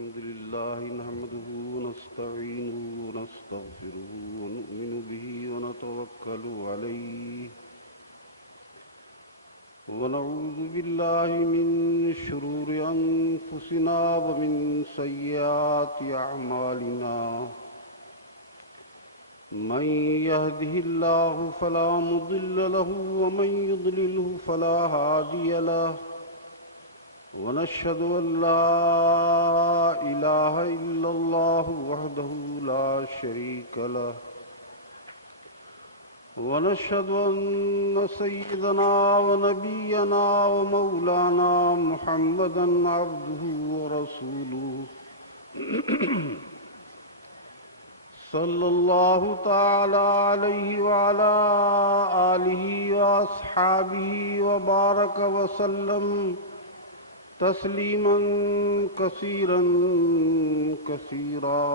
الحمد لله نحمده ونستعينه ونستغفره ونؤمن به ونتوكل عليه ونعوذ بالله من شرور أنفسنا ومن سيئات أعمالنا من يهده الله فلا مضل له ومن يضلله فلا هادي له ونشهد أن لا إله إلا الله وحده لا شريك له ونشهد أن سيدنا ونبينا ومولانا محمدا عبده ورسوله صلى الله تعالى عليه وعلى آله وأصحابه وبارك وسلم تسليما كثيرا كثيرا.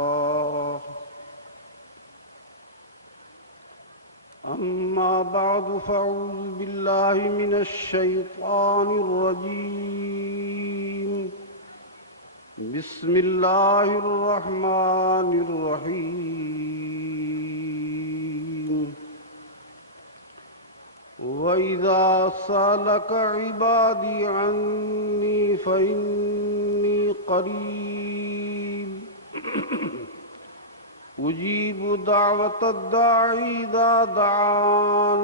أما بعد فأعوذ بالله من الشيطان الرجيم. بسم الله الرحمن الرحيم. وَإِذَا سَأَلَكَ عِبَادِي عَنِّي فَإِنِّي قَرِيبٌ أُجِيبُ دَعْوَةَ الدَّاعِ إِذَا دَعَانِ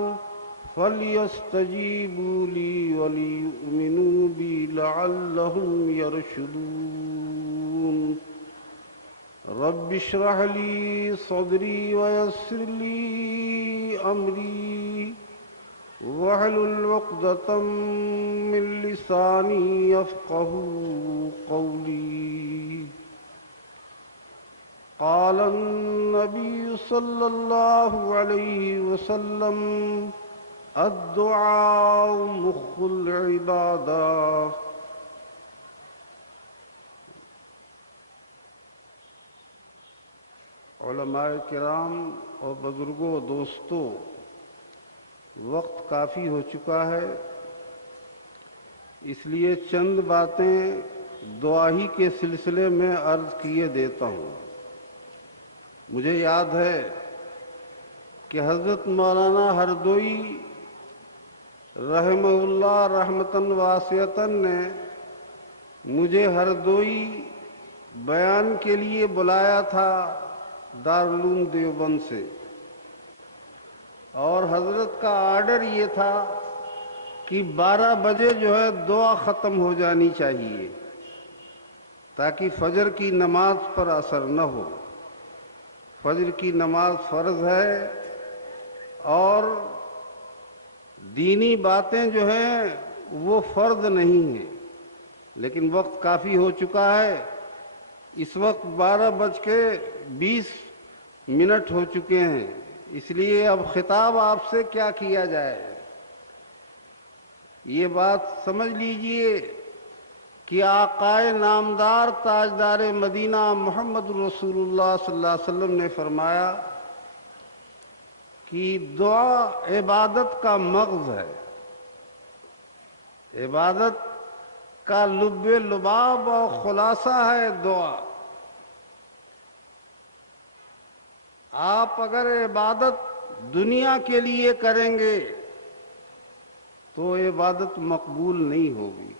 فَلْيَسْتَجِيبُوا لِي وَلْيُؤْمِنُوا بِي لَعَلَّهُمْ يَرْشُدُونَ. رَبِّ اشْرَحْ لِي صَدْرِي وَيَسِّرْ لِي أَمْرِي واحلل عقدة من لساني يفقهوا قولي. قال النبي صلى الله عليه وسلم الدعاء مخ العبادة. علماء کرام اور بزرگوں دوستوں، وقت کافی ہو چکا ہے، اس لیے چند باتیں دعا ہی کے سلسلے میں عرض کیے دیتا ہوں. مجھے یاد ہے کہ حضرت مولانا ہردوئی رحمہ اللہ رحمتاً واسعتاً نے مجھے ہردوئی بیان کے لیے بلایا تھا دارالعلوم دیوبند سے، اور حضرت کا آرڈر یہ تھا کہ 12 بجے جو ہے دعا ختم ہو جانی چاہیے تاکہ فجر کی نماز پر اثر نہ ہو. فجر کی نماز فرض ہے اور دینی باتیں جو ہیں وہ فرض نہیں ہیں، لیکن وقت کافی ہو چکا ہے. اس وقت 12:20 ہو چکے ہیں، اس لیے اب خطاب آپ سے کیا کیا جائے. یہ بات سمجھ لیجئے کہ آقائے نامدار تاجدار مدینہ محمد رسول اللہ صلی اللہ علیہ وسلم نے فرمایا کہ دعا عبادت کا مغز ہے، عبادت کا لب لباب اور خلاصہ ہے دعا. آپ اگر عبادت دنیا کے لیے کریں گے تو عبادت مقبول نہیں ہوگی،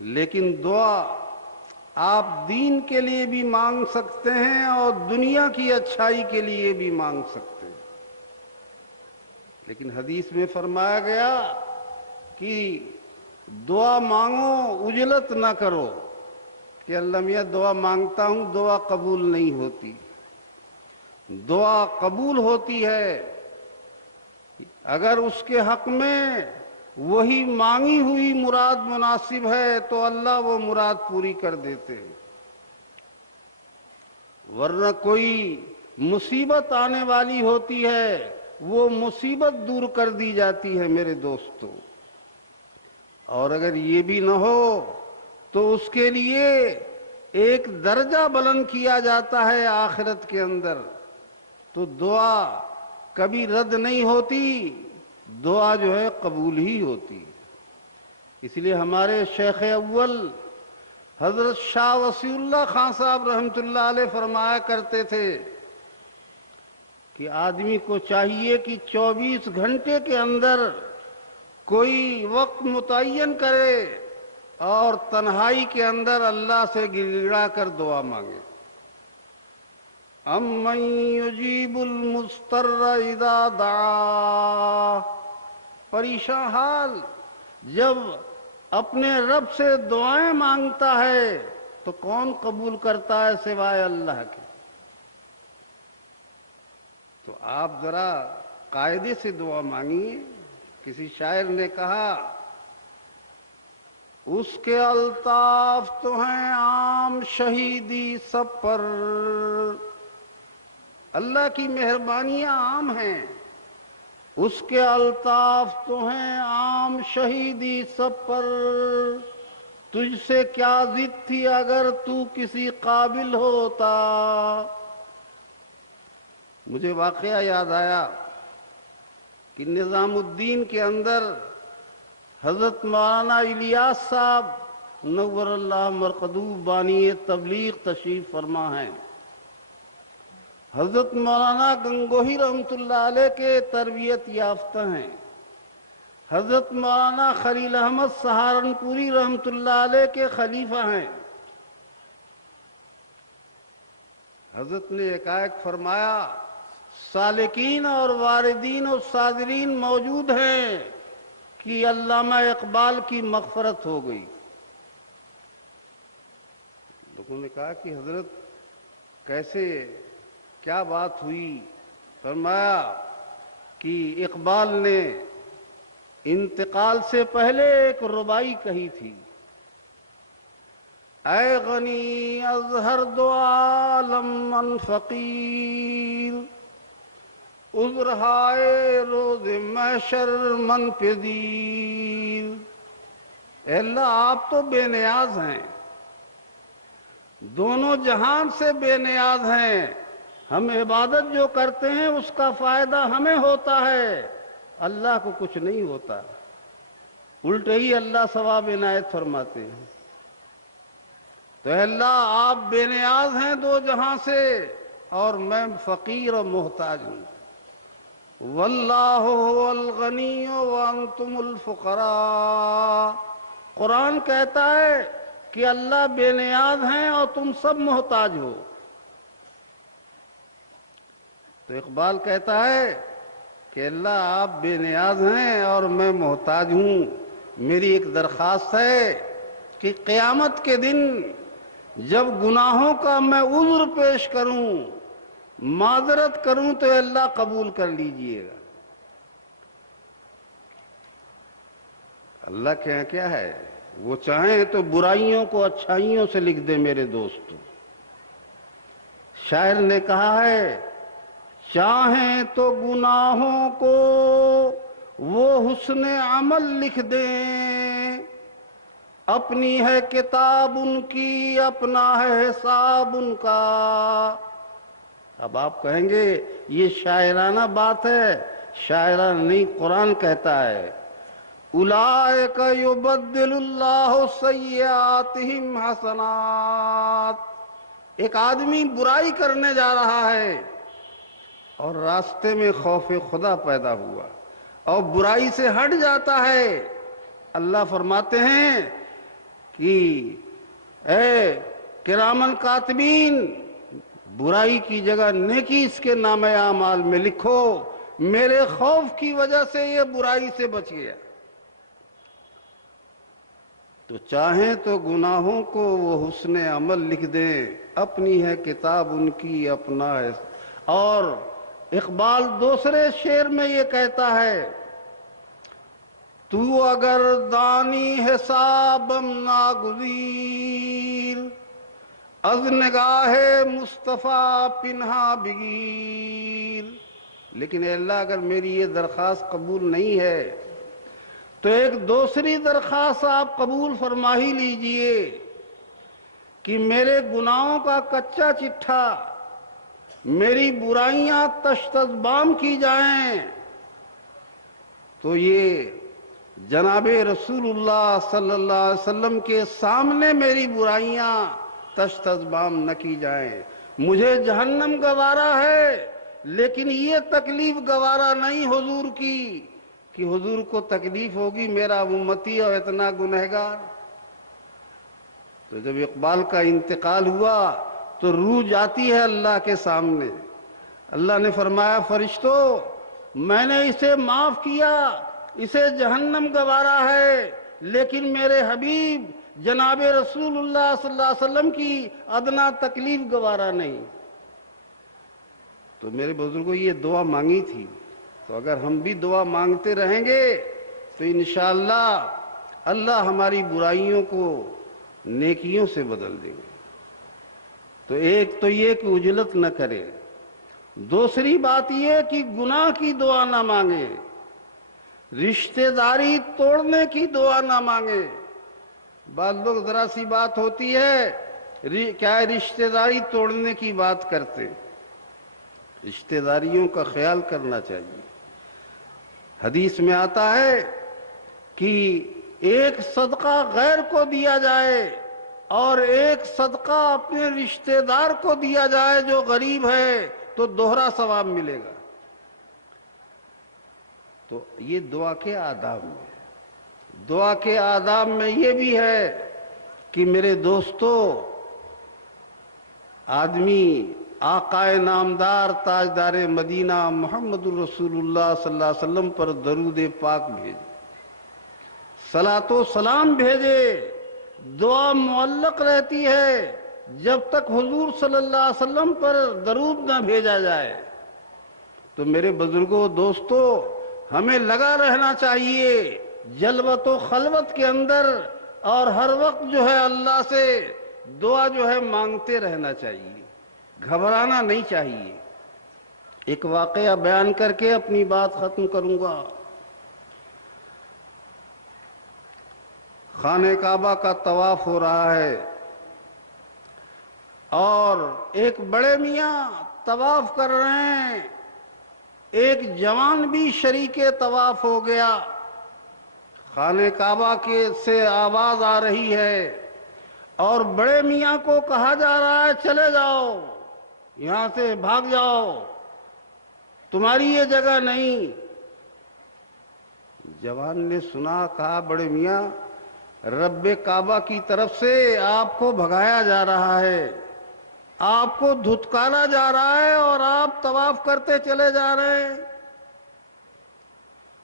لیکن دعا آپ دین کے لیے بھی مانگ سکتے ہیں اور دنیا کی اچھائی کے لیے بھی مانگ سکتے ہیں. لیکن حدیث میں فرمایا گیا کہ دعا مانگو عجلت نہ کرو، کہ اللہ میاں دعا مانگتا ہوں دعا قبول نہیں ہوتی. دعا قبول ہوتی ہے اگر اس کے حق میں وہی مانگی ہوئی مراد مناسب ہے تو اللہ وہ مراد پوری کر دیتے ہیں. ورنہ کوئی مصیبت آنے والی ہوتی ہے وہ مصیبت دور کر دی جاتی ہے میرے دوستو. اور اگر یہ بھی نہ ہو تو اس کے لیے ایک درجہ بلند کیا جاتا ہے آخرت کے اندر. تو دعا کبھی رد نہیں ہوتی، دعا جو ہے قبول ہی ہوتی. اس لیے ہمارے شیخ اول حضرت شاہ وسیع اللہ خان صاحب رحمۃ اللہ علیہ فرمایا کرتے تھے کہ آدمی کو چاہیے کہ 24 گھنٹے کے اندر کوئی وقت متعین کرے اور تنہائی کے اندر اللہ سے گڑ گڑا کر دعا مانگے۔ امن یجیب المضطر اذا دعا، پریشان حال جب اپنے رب سے دعائیں مانگتا ہے تو کون قبول کرتا ہے سوائے اللہ کے؟ تو آپ ذرا قاعدے سے دعا مانگیے۔ کسی شاعر نے کہا اس کے الطاف تو ہیں عام شہیدی سب پر، اللہ کی مہربانیاں عام ہیں، اس کے الطاف تو ہیں عام شہیدی سب پر، تجھ سے کیا ضد تھی اگر تو کسی قابل ہوتا۔ مجھے واقعہ یاد آیا کہ نظام الدین کے اندر حضرت مولانا الیاس صاحب نور اللہ مرقدو بانی تبلیغ تشریف فرما ہیں۔ حضرت مولانا گنگوہی رحمۃ اللہ علیہ کے تربیت یافتہ ہیں۔ حضرت مولانا خلیل احمد سہارنپوری رحمۃ اللہ علیہ کے خلیفہ ہیں۔ حضرت نے ایک فرمایا سالکین اور واردین اور صادرین موجود ہیں کہ علامہ اقبال کی مغفرت ہو گئی۔ لوگوں نے کہا کہ حضرت کیسے، کیا بات ہوئی؟ فرمایا کہ اقبال نے انتقال سے پہلے ایک ربائی کہی تھی، اے غنی از ہر دو عالم من فقیر، عذرہائے روز محشر من پذیر۔ اے اللہ آپ تو بے نیاز ہیں، دونوں جہان سے بے نیاز ہیں، ہم عبادت جو کرتے ہیں اس کا فائدہ ہمیں ہوتا ہے، اللہ کو کچھ نہیں ہوتا، الٹے ہی اللہ ثواب عنایت فرماتے ہیں۔ تو اے اللہ آپ بے نیاز ہیں دو جہاں سے، اور میں فقیر اور محتاج ہوں۔ واللہ هو الغنی وانتم الفقراء، قرآن کہتا ہے کہ اللہ بے نیاز ہیں اور تم سب محتاج ہو۔ تو اقبال کہتا ہے کہ اللہ آپ بے نیاز ہیں اور میں محتاج ہوں، میری ایک درخواست ہے کہ قیامت کے دن جب گناہوں کا میں عذر پیش کروں، معذرت کروں، تو اللہ قبول کر لیجئے گا۔ اللہ کے یہاں کیا ہے، وہ چاہیں تو برائیوں کو اچھائیوں سے لکھ دے میرے دوستو۔ شاعر نے کہا ہے چاہیں تو گناہوں کو وہ حسن عمل لکھ دیں، اپنی ہے کتاب ان کی اپنا ہے حساب ان کا۔ اب آپ کہیں گے یہ شاعرانہ بات ہے، شاعرانہ نہیں، قرآن کہتا ہے اولئک یبدل اللہ سیئاتہم حسنات۔ ایک آدمی برائی کرنے جا رہا ہے اور راستے میں خوف خدا پیدا ہوا اور برائی سے ہٹ جاتا ہے، اللہ فرماتے ہیں کہ اے کرامن کاتبین، برائی کی جگہ نیکی اس کے نام اعمال میں لکھو، میرے خوف کی وجہ سے یہ برائی سے بچ گیا۔ تو چاہیں تو گناہوں کو وہ حسن عمل لکھ دیں، اپنی ہے کتاب ان کی اپنا ہے۔ اور اقبال دوسرے شعر میں یہ کہتا ہے تو اگر دانی حسابم ناگزیر، از نگاہ مصطفیٰ پنہا بگیر۔ لیکن اے اللہ اگر میری یہ درخواست قبول نہیں ہے تو ایک دوسری درخواست آپ قبول فرما ہی لیجئے کہ میرے گناہوں کا کچا چٹھا، میری برائیاں تشت از بام کی جائیں، تو یہ جناب رسول اللہ صلی اللہ علیہ وسلم کے سامنے میری برائیاں تشتزبام نہ کی جائیں۔ مجھے جہنم گوارا ہے، لیکن یہ تکلیف گوارا نہیں حضور کی کہ حضور کو تکلیف ہوگی میرا امتی اور اتنا گنہگار۔ تو جب اقبال کا انتقال ہوا تو روح جاتی ہے اللہ کے سامنے۔ اللہ نے فرمایا فرشتوں میں نے اسے معاف کیا، اسے جہنم گوارا ہے، لیکن میرے حبیب جناب رسول اللہ صلی اللہ علیہ وسلم کی ادنا تکلیف گوارا نہیں۔ تو میرے بزرگوں یہ دعا مانگی تھی، تو اگر ہم بھی دعا مانگتے رہیں گے تو انشاءاللہ اللہ ہماری برائیوں کو نیکیوں سے بدل دیں گے۔ تو ایک تو یہ کہ عجلت نہ کرے، دوسری بات یہ کہ گناہ کی دعا نہ مانگے، رشتہ داری توڑنے کی دعا نہ مانگے۔ بعض لوگ ذرا سی بات ہوتی ہے کیا رشتہ داری توڑنے کی بات کرتے، رشتہ داریوں کا خیال کرنا چاہیے۔ حدیث میں آتا ہے کہ ایک صدقہ غیر کو دیا جائے اور ایک صدقہ اپنے رشتہ دار کو دیا جائے جو غریب ہے تو دوہرا ثواب ملے گا۔ تو یہ دعا کے آداب میں، دعا کے آداب میں یہ بھی ہے کہ میرے دوستو، آدمی آقا نامدار تاجدار مدینہ محمد الرسول اللہ صلی اللہ علیہ وسلم پر درود پاک بھیجے، صلاۃ و سلام بھیجے، دعا معلق رہتی ہے جب تک حضور صلی اللہ علیہ وسلم پر درود نہ بھیجا جائے۔ تو میرے بزرگوں دوستو ہمیں لگا رہنا چاہیے جلوت و خلوت کے اندر، اور ہر وقت جو ہے اللہ سے دعا جو ہے مانگتے رہنا چاہیے، گھبرانا نہیں چاہیے۔ ایک واقعہ بیان کر کے اپنی بات ختم کروں گا۔ خانہ کعبہ کا طواف ہو رہا ہے اور ایک بڑے میاں طواف کر رہے ہیں، ایک جوان بھی شریک طواف ہو گیا۔ خانہ کعبہ کے سے آواز آ رہی ہے اور بڑے میاں کو کہا جا رہا ہے چلے جاؤ، یہاں سے بھاگ جاؤ، تمہاری یہ جگہ نہیں۔ جوان نے سنا، کہا بڑے میاں رب کعبہ کی طرف سے آپ کو بھگایا جا رہا ہے، آپ کو دھتکارا جا رہا ہے اور آپ طواف کرتے چلے جا رہے ہیں۔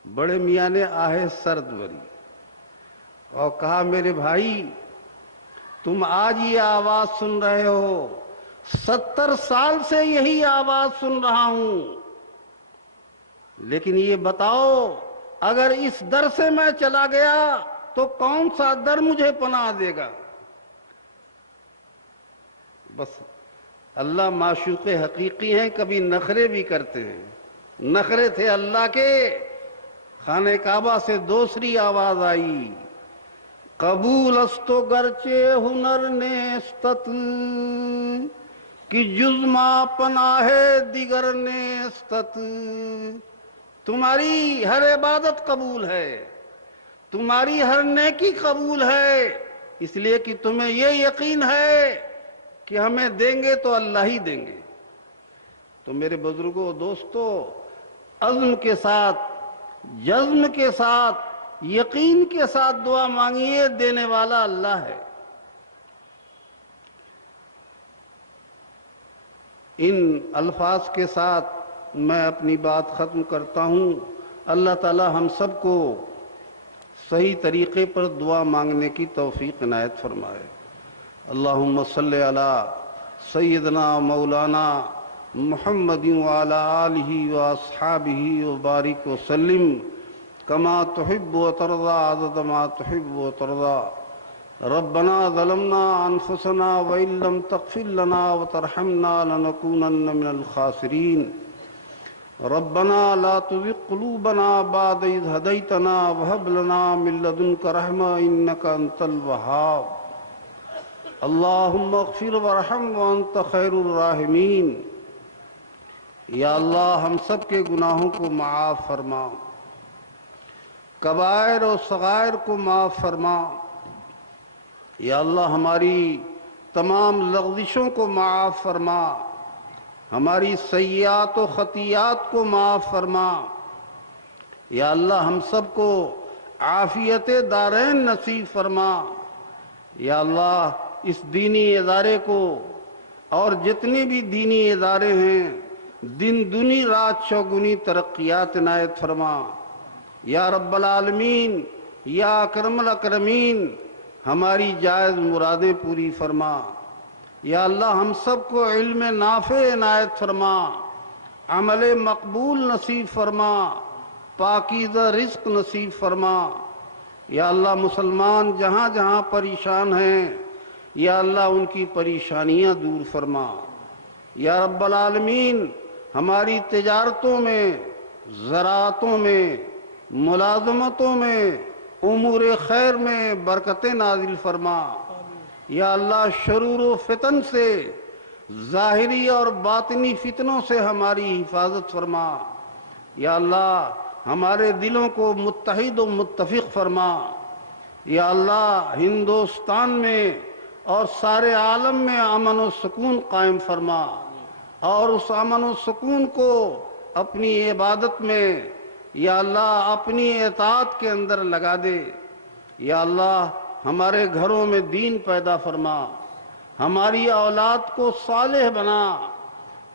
بڑے میاں نے آہ سرد بھری اور کہا میرے بھائی تم آج یہ آواز سن رہے ہو، 70 سال سے یہی آواز سن رہا ہوں، لیکن یہ بتاؤ اگر اس در سے میں چلا گیا تو کون سا در مجھے پناہ دے گا؟ بس اللہ معشوق حقیقی ہیں، کبھی نخرے بھی کرتے ہیں، نخرے تھے اللہ کے۔ خانہ کعبہ سے دوسری آواز آئی، قبول است و گرچه ہنر نیستت کہ جز ما پناہ دیگر نیستت۔ تمہاری ہر عبادت قبول ہے، تمہاری ہر نیکی قبول ہے، اس لیے کہ تمہیں یہ یقین ہے کہ ہمیں دیں گے تو اللہ ہی دیں گے۔ تو میرے بزرگوں دوستو عزم کے ساتھ، جزم کے ساتھ، یقین کے ساتھ دعا مانگیے، دینے والا اللہ ہے۔ ان الفاظ کے ساتھ میں اپنی بات ختم کرتا ہوں۔ اللہ تعالی ہم سب کو صحیح طریقے پر دعا مانگنے کی توفیق عنایت فرمائے۔ اللہم صلی علی سیدنا مولانا محمد وعلی آلہ واصحابہ وبارک وسلم کما تحب و ترضى عدد ما تحب و ترضى۔ ربنا ظلمنا انفسنا وان لم تغفر لنا وترحمنا لنكونن من الخاسرین۔ ربنا لا تزغ قلوبنا بعد إذ هديتنا وهب لنا من لدنك رحمة إنك أنت الوهاب۔ اللهم اغفر وارحم وأنت خير الراحمين۔ یا اللہ ہم سب کے گناہوں کو معاف فرما، کبائر اور صغائر کو معاف فرما۔ یا اللہ ہماری تمام لغزشوں کو معاف فرما، ہماری سیئات و خطیات کو معاف فرما۔ یا اللہ ہم سب کو عافیت دارین نصیب فرما۔ یا اللہ اس دینی ادارے کو اور جتنے بھی دینی ادارے ہیں دن دنی رات چوگنی ترقیات عنایت فرما۔ یا رب العالمین، یا اکرم الاکرمین، ہماری جائز مرادیں پوری فرما۔ یا اللہ ہم سب کو علم نافع عنایت فرما، عمل مقبول نصیب فرما، پاکیزہ رزق نصیب فرما۔ یا اللہ مسلمان جہاں جہاں پریشان ہیں یا اللہ ان کی پریشانیاں دور فرما۔ یا رب العالمین ہماری تجارتوں میں، زراعتوں میں، ملازمتوں میں، امور خیر میں برکتیں نازل فرما۔ یا اللہ شرور و فتن سے، ظاہری اور باطنی فتنوں سے ہماری حفاظت فرما۔ یا اللہ ہمارے دلوں کو متحد و متفق فرما۔ یا اللہ ہندوستان میں اور سارے عالم میں امن و سکون قائم فرما، اور اس امن و سکون کو اپنی عبادت میں یا اللہ اپنی اطاعت کے اندر لگا دے۔ یا اللہ ہمارے گھروں میں دین پیدا فرما، ہماری اولاد کو صالح بنا،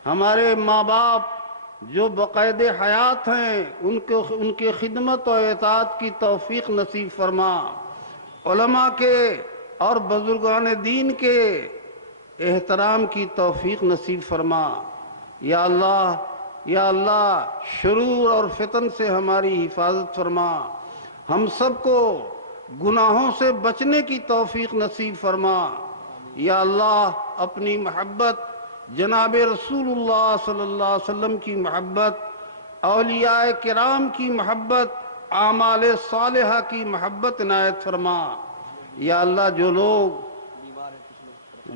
ہمارے ماں باپ جو بقید حیات ہیں ان کے خدمت و اطاعت کی توفیق نصیب فرما، علماء کے اور بزرگان دین کے احترام کی توفیق نصیب فرما۔ یا اللہ شرور اور فتن سے ہماری حفاظت فرما، ہم سب کو گناہوں سے بچنے کی توفیق نصیب فرما۔ یا اللہ اپنی محبت، جناب رسول اللہ صلی اللہ علیہ وسلم کی محبت، اولیاء کرام کی محبت، اعمال صالحہ کی محبت عنایت فرما۔ یا اللہ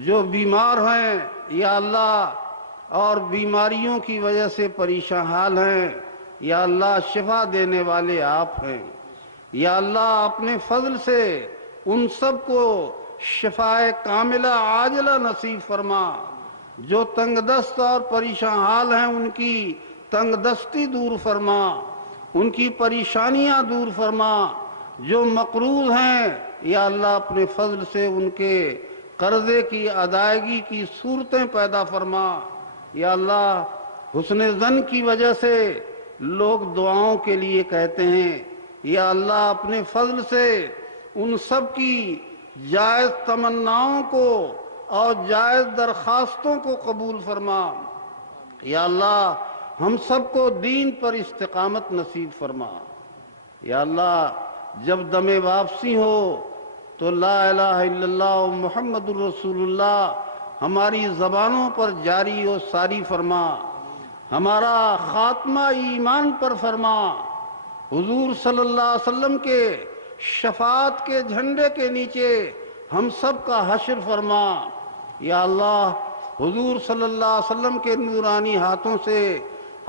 جو بیمار ہیں یا اللہ اور بیماریوں کی وجہ سے پریشان حال ہیں، یا اللہ شفا دینے والے آپ ہیں۔ یا اللہ اپنے فضل سے ان سب کو شفائے کاملہ عاجلہ نصیب فرما۔ جو تنگ دست اور پریشان حال ہیں ان کی تنگ دستی دور فرما، ان کی پریشانیاں دور فرما۔ جو مقروض ہیں یا اللہ اپنے فضل سے ان کے قرضے کی ادائیگی کی صورتیں پیدا فرما۔ یا اللہ حسن ظن کی وجہ سے لوگ دعاؤں کے لیے کہتے ہیں، یا اللہ اپنے فضل سے ان سب کی جائز تمناؤں کو اور جائز درخواستوں کو قبول فرما۔ یا اللہ ہم سب کو دین پر استقامت نصیب فرما۔ یا اللہ جب دم واپسی ہو تو لا الہ الا اللہ محمد الرسول اللہ ہماری زبانوں پر جاری و ساری فرما، ہمارا خاتمہ ایمان پر فرما، حضور صلی اللہ علیہ وسلم کے شفاعت کے جھنڈے کے نیچے ہم سب کا حشر فرما۔ یا اللہ حضور صلی اللہ علیہ وسلم کے نورانی ہاتھوں سے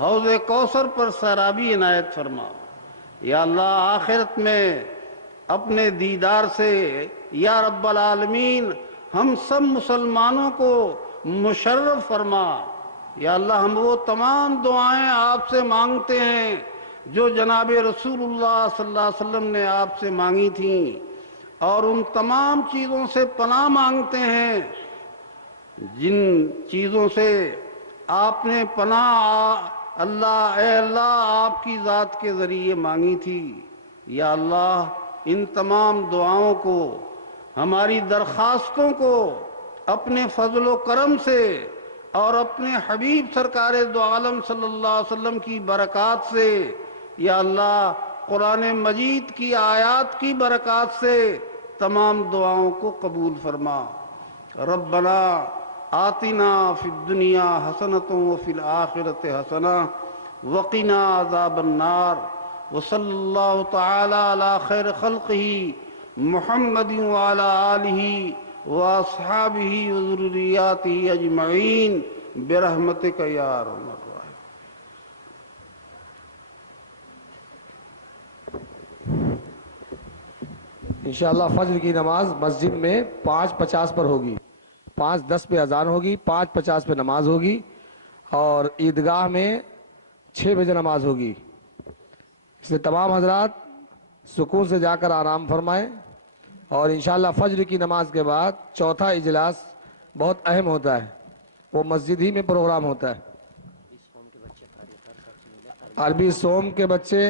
حوض کوثر پر سرابی عنایت فرما۔ یا اللہ آخرت میں اپنے دیدار سے یا رب العالمین ہم سب مسلمانوں کو مشرف فرما۔ یا اللہ ہم وہ تمام دعائیں آپ سے مانگتے ہیں جو جناب رسول اللہ صلی اللہ علیہ وسلم نے آپ سے مانگی تھیں، اور ان تمام چیزوں سے پناہ مانگتے ہیں جن چیزوں سے آپ نے پناہ اے اللہ آپ کی ذات کے ذریعے مانگی تھی۔ یا اللہ ان تمام دعاؤں کو، ہماری درخواستوں کو اپنے فضل و کرم سے اور اپنے حبیب سرکار دو عالم صلی اللہ علیہ وسلم کی برکات سے، یا اللہ قرآن مجید کی آیات کی برکات سے تمام دعاؤں کو قبول فرما۔ ربنا آتنا فی الدنیا حسنۃ وفی الآخرۃ حسنہ وقنا عذاب النار، وصلی اللہ تعالی علی خیر خلقہ محمد وعلی آلہ واصحابہ وذریاتہ اجمعین برحمتک یا ارحم الراحمین۔ انشاءاللہ فجر کی نماز مسجد میں 5:50 پر ہوگی. 5:10 پہ اذان ہوگی, 5:50 پہ نماز ہوگی, اور عیدگاہ میں 6 بجے نماز ہوگی. اس لیے تمام حضرات سکون سے جا کر آرام فرمائیں. اور انشاءاللہ فجر کی نماز کے بعد چوتھا اجلاس بہت اہم ہوتا ہے, وہ مسجد ہی میں پروگرام ہوتا ہے. عربی سوم کے بچے